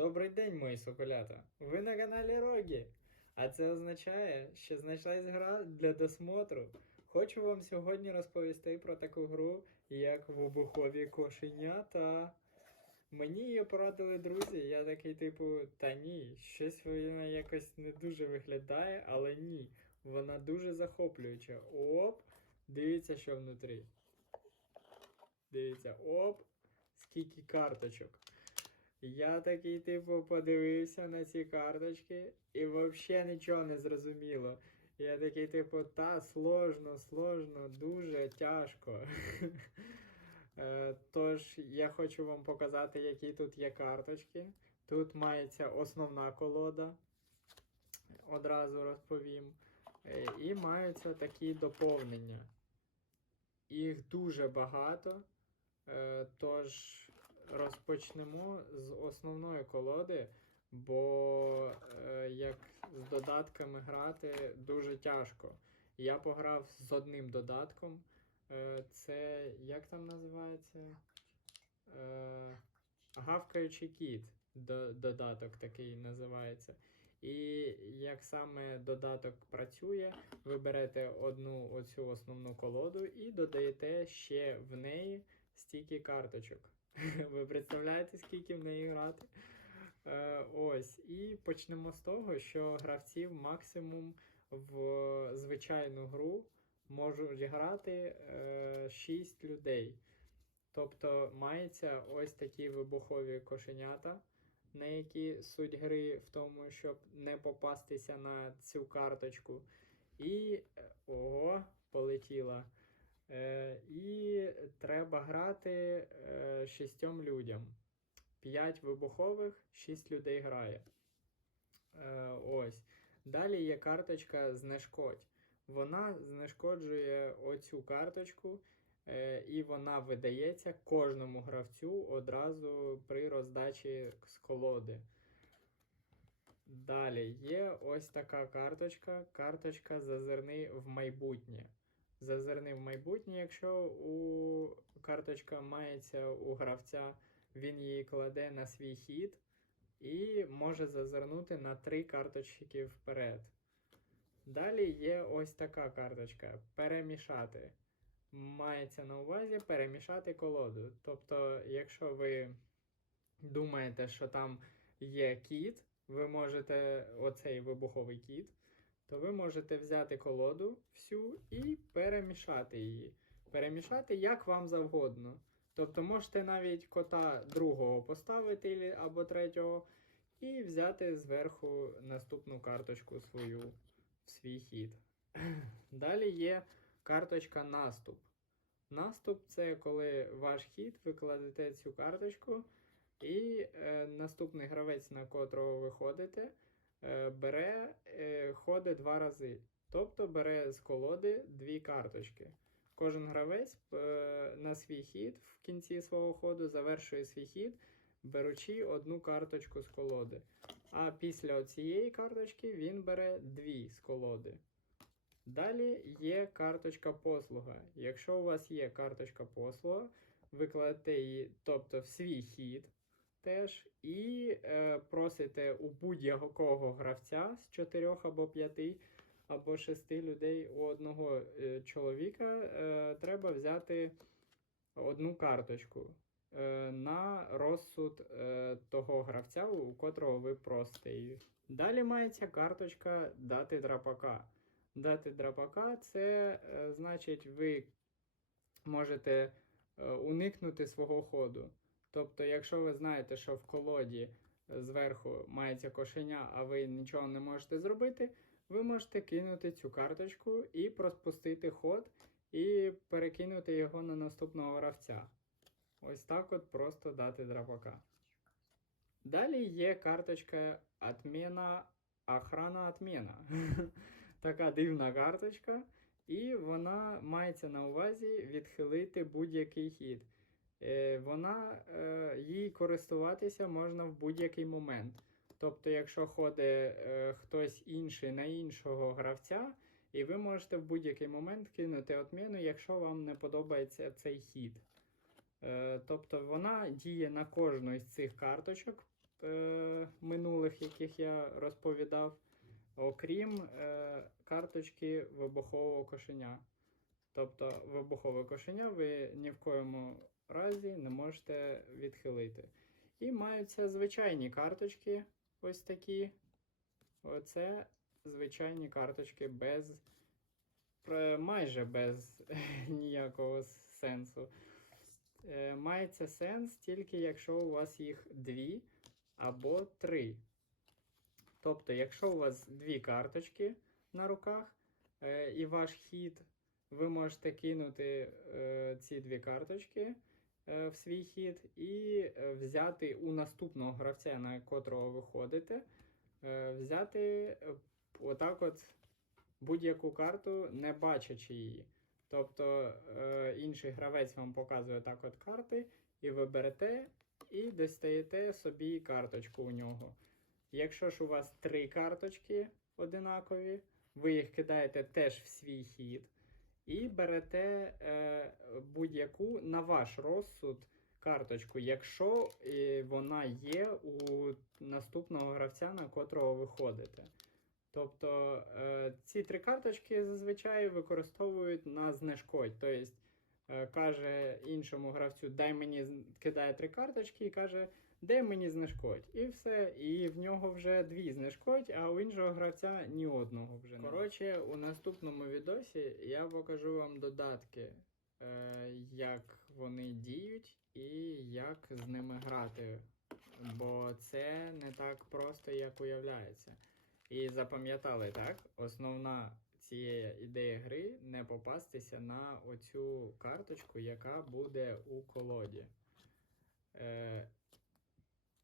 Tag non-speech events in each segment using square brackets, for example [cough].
Добрий день, мої соколята! Ви на каналі Рогі. А це означає, що знайшлась гра для досмотру. Хочу вам сьогодні розповісти про таку гру, як вибухові кошенята. Мені її порадили друзі, я такий, типу, та ні, щось вона якось не дуже виглядає, але ні. Вона дуже захоплююча. Оп! Дивіться, що внутрі. Дивіться, оп! Скільки карточок. Я такий, типу, подивився на ці карточки і взагалі нічого не зрозуміло. Я такий, типу, та сложно, сложно, дуже тяжко. [laughs] Е, Тож я хочу вам показати, які тут є карточки. Тут мається основна колода, одразу розповім. Е, І маються такі доповнення. Їх дуже багато. Е, Тож розпочнемо з основної колоди, бо е, як з додатками грати дуже тяжко. Я пограв з одним додатком. Е, Це як там називається? Е, Гавкаючий кіт. Додаток такий називається. І як саме додаток працює, ви берете одну оцю основну колоду і додаєте ще в неї стільки карточок. [laughs] Ви представляєте, скільки в неї грати? Е, ось. І почнемо з того, що гравців максимум в звичайну гру можуть грати е, 6 людей. Тобто мається ось такі вибухові кошенята, на які суть гри в тому, щоб не попастися на цю карточку. І е, ого, полетіла. Е, і треба грати е, шістьом людям. П'ять вибухових, шість людей грає. Е, ось. Далі є карточка знешкодь. Вона знешкоджує оцю карточку, і вона видається кожному гравцю одразу при роздачі з колоди. Далі є ось така карточка. Карточка зазирни в майбутнє. Зазирни в майбутнє, якщо у карточка мається у гравця, він її кладе на свій хід і може зазирнути на три карточки вперед. Далі є ось така карточка перемішати. Мається на увазі перемішати колоду. Тобто, якщо ви думаєте, що там є кіт, ви можете оцей вибуховий кіт, то ви можете взяти колоду всю і перемішати її. Перемішати як вам завгодно. Тобто можете навіть кота другого поставити або третього, і взяти зверху наступну карточку свою в свій хід. [laughs] Далі є карточка наступ. Наступ це коли ваш хід, ви кладете цю карточку, і е, наступний гравець, на котрого ви ходите, бере, е, ходить два рази. Тобто бере з колоди дві карточки. Кожен гравець е, на свій хід в кінці свого ходу завершує свій хід, беручи одну карточку з колоди. А після цієї карточки він бере дві з колоди. Далі є карточка послуга. Якщо у вас є карточка послуга, ви кладете її, тобто в свій хід теж, і е, просите у будь-якого гравця з 4 або 5 або 6 людей у одного е, чоловіка е, треба взяти одну карточку е, на розсуд е, того гравця, у котрого ви просите її. Далі мається карточка дати драпака. Дати драпака це е, значить, ви можете е, уникнути свого ходу. Тобто, якщо ви знаєте, що в колоді е, зверху мається кошеня, а ви нічого не можете зробити, ви можете кинути цю карточку і проспустити ход, і перекинути його на наступного гравця. Ось так от просто дати драпака. Далі є карточка Отмена, охрана отмена. [laughs] Така дивна карточка, і вона мається на увазі відхилити будь-який хід. Е, Вона е, їй користуватися можна в будь-який момент. Тобто, якщо ходить е, хтось інший на іншого гравця, і ви можете в будь-який момент кинути отміну, якщо вам не подобається цей хід. Тобто вона діє на кожну із цих карточок минулих, яких я розповідав, окрім карточки вибухового кошеня. Тобто вибухове кошеня ви ні в коєму разі не можете відхилити. І маються звичайні карточки, ось такі. Оце звичайні карточки без майже без [laughs] ніякого сенсу. Е, Мається сенс тільки якщо у вас їх дві або три. Тобто, якщо у вас дві карточки на руках е, і ваш хід, ви можете кинути е, ці дві карточки е, в свій хід і е, взяти у наступного гравця, на котрого ви ходите, е, взяти е, отак от будь-яку карту, не бачачи її. Тобто е, інший гравець вам показує так от карти, і ви берете і достаєте собі карточку у нього. Якщо ж у вас три карточки одинакові, ви їх кидаєте теж в свій хід і берете е, будь-яку на ваш розсуд карточку, якщо е, вона є у наступного гравця, на котрого ви ходите. Тобто е, ці три карточки зазвичай використовують на знешкодь. Тобто каже іншому гравцю, дай мені кидає три карточки і каже, дай мені знешкодь. І все. І в нього вже дві знешкодь, а у іншого гравця ні одного вже немає. Коротше, у наступному відосі я покажу вам додатки, е, як вони діють і як з ними грати. Бо це не так просто, як уявляється. І запам'ятали, так? Основна цієї ідеї гри не попастися на оцю карточку, яка буде у колоді. Е,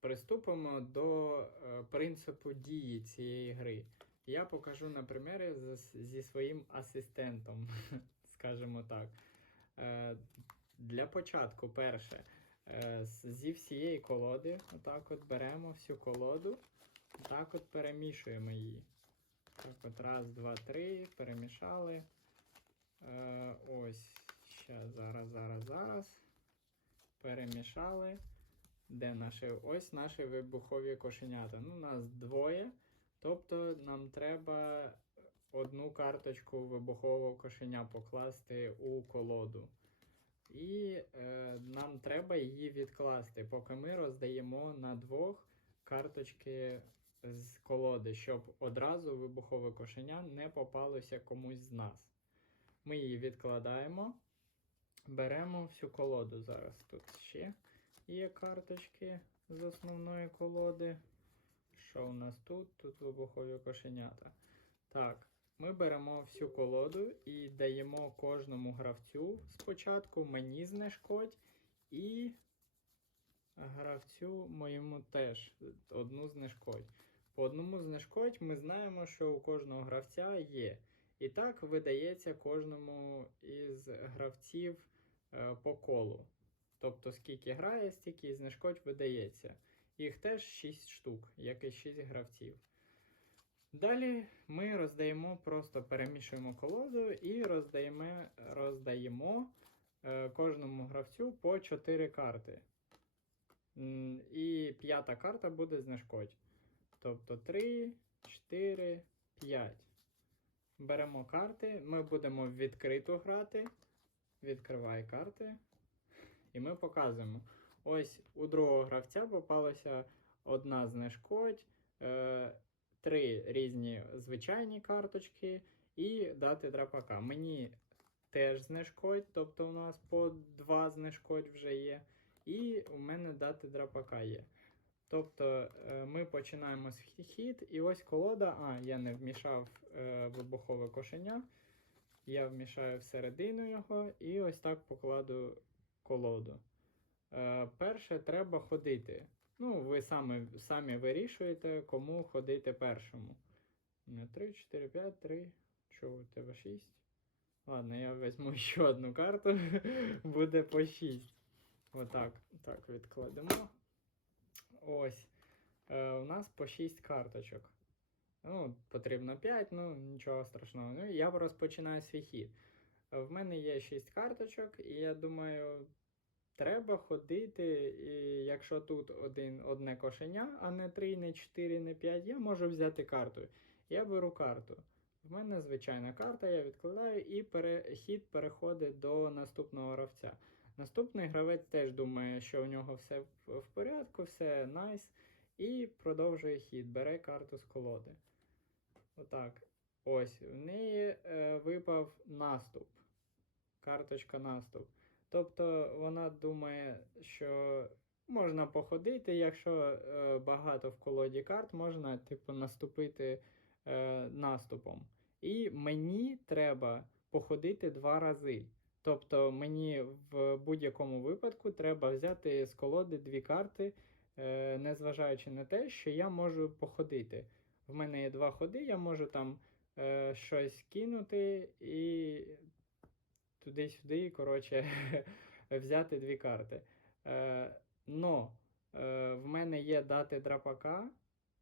приступимо до е, принципу дії цієї гри. Я покажу на примері з- зі своїм асистентом, [laughs] скажімо так. Е, для початку, перше, е, зі всієї колоди, отак от беремо всю колоду. Так от перемішуємо її. Так от раз, два, три, перемішали. Е, ось, ще зараз, зараз, зараз. Перемішали. Де наші? Ось наші вибухові кошенята. Ну, нас двоє. Тобто нам треба одну карточку вибухового кошеня покласти у колоду. І е, нам треба її відкласти, поки ми роздаємо на двох карточки з колоди, щоб одразу вибухове кошеня не попалося комусь з нас. Ми її відкладаємо, беремо всю колоду. Зараз тут ще є карточки з основної колоди. Що у нас тут? Тут вибухові кошенята. Так, ми беремо всю колоду і даємо кожному гравцю спочатку мені знешкодь і гравцю моєму теж одну знешкодь. По одному знешкодь ми знаємо, що у кожного гравця є. І так видається кожному із гравців е, по колу. Тобто, скільки грає, стільки знешкодь видається. Їх теж 6 штук, як і 6 гравців. Далі ми роздаємо, просто перемішуємо колоду і роздаємо, роздаємо е, кожному гравцю по 4 карти. І п'ята карта буде знешкодь. Тобто 3, 4, 5. Беремо карти, ми будемо в відкриту грати. Відкривай карти. І ми показуємо. Ось у другого гравця попалася одна знешкодь, е, три різні звичайні карточки і дати драпака. Мені теж знешкодь, тобто у нас по два знешкодь вже є. І у мене дати драпака є. Тобто е, ми починаємо з хід, і ось колода. А, я не вмішав е, вибухове кошеня. Я вмішаю всередину його і ось так покладу колоду. Е, перше, треба ходити. Ну, ви самі, самі вирішуєте, кому ходити першому. 3, 4, 5, 3. Що у тебе 6? Ладно, я візьму [laughs] ще одну карту. Буде по 6. Отак. Так, відкладемо. Ось. Е, у нас по 6 карточок. Ну, потрібно 5, ну нічого страшного. Ну, я розпочинаю свій хід. В мене є 6 карточок, і я думаю, треба ходити, і якщо тут один, одне кошеня, а не 3, не 4, не 5, я можу взяти карту. Я беру карту. В мене звичайна карта, я відкладаю і перехід переходить до наступного гравця. Наступний гравець теж думає, що у нього все в порядку, все найс. І продовжує хід, бере карту з колоди. Отак. Ось, в неї е, випав наступ. Карточка наступ. Тобто вона думає, що можна походити, якщо е, багато в колоді карт, можна, типу, наступити е, наступом. І мені треба походити два рази. Тобто мені в будь-якому випадку треба взяти з колоди дві карти, е, незважаючи на те, що я можу походити. В мене є два ходи, я можу там е, щось кинути і туди-сюди, коротше, [laughs] взяти дві карти. Е, но в мене є дати драпака,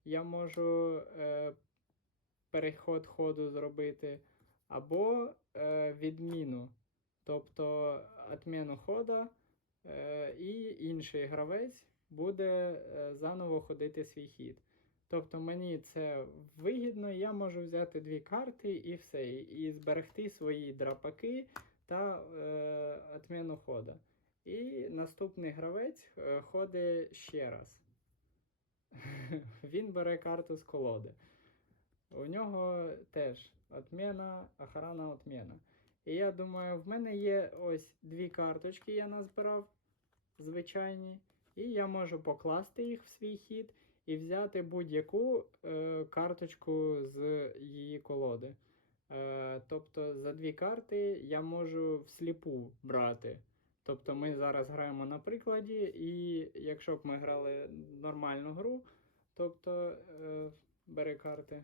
я можу переход ходу зробити, або відміну. Тобто отміну хода, е, і інший гравець буде е, заново ходити свій хід. Тобто мені це вигідно, я можу взяти дві карти і все, і зберегти свої драпаки та е, отміну хода. І наступний гравець е, ходить ще раз. [laughs] Він бере карту з колоди. У нього теж отміна, охрана отміна. І я думаю, в мене є ось дві карточки, я назбирав звичайні, і я можу покласти їх в свій хід і взяти будь-яку е, карточку з її колоди. Е, тобто за дві карти я можу всліпу брати. Тобто ми зараз граємо на прикладі, і якщо б ми грали нормальну гру, тобто е, бери карти.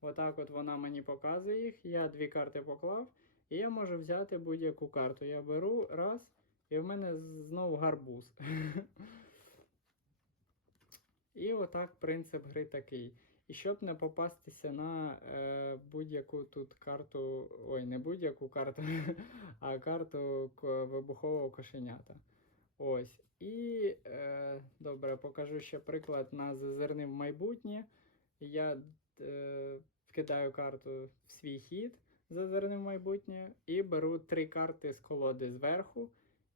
Отак от вона мені показує їх. Я дві карти поклав, і я можу взяти будь-яку карту. Я беру раз, і в мене знову гарбуз. [laughs] І отак принцип гри такий. І щоб не попастися на е, будь-яку тут карту, ой, не будь-яку карту, [laughs] а карту вибухового кошенята. Ось. І е, добре, покажу ще приклад на зазирни в майбутнє. Я вкидаю карту в свій хід, зазирни в майбутнє, і беру три карти з колоди зверху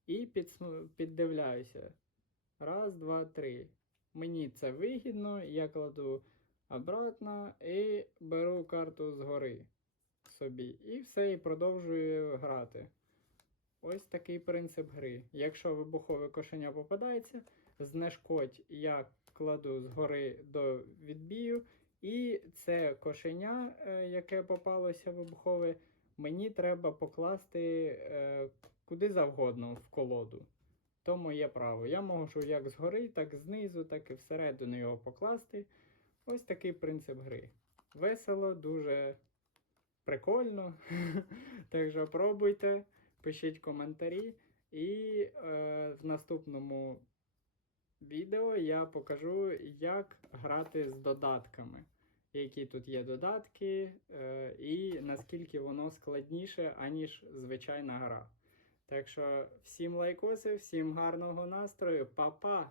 і підсну- піддивляюся. Раз, два, три. Мені це вигідно, я кладу обратно і беру карту згори собі. І все, і продовжую грати. Ось такий принцип гри. Якщо вибухове кошеня попадається, знешкодь я кладу згори до відбію, і це кошеня, е, яке попалося вибухове, мені треба покласти е, куди завгодно в колоду. То моє право. Я можу як згори, так знизу, так і всередину його покласти. Ось такий принцип гри. Весело, дуже прикольно. [laughs] так що пробуйте, пишіть коментарі. І е, в наступному відео я покажу, як грати з додатками. Які тут є додатки, е, і наскільки воно складніше, аніж звичайна гра. Так що всім лайкоси, всім гарного настрою, па-па!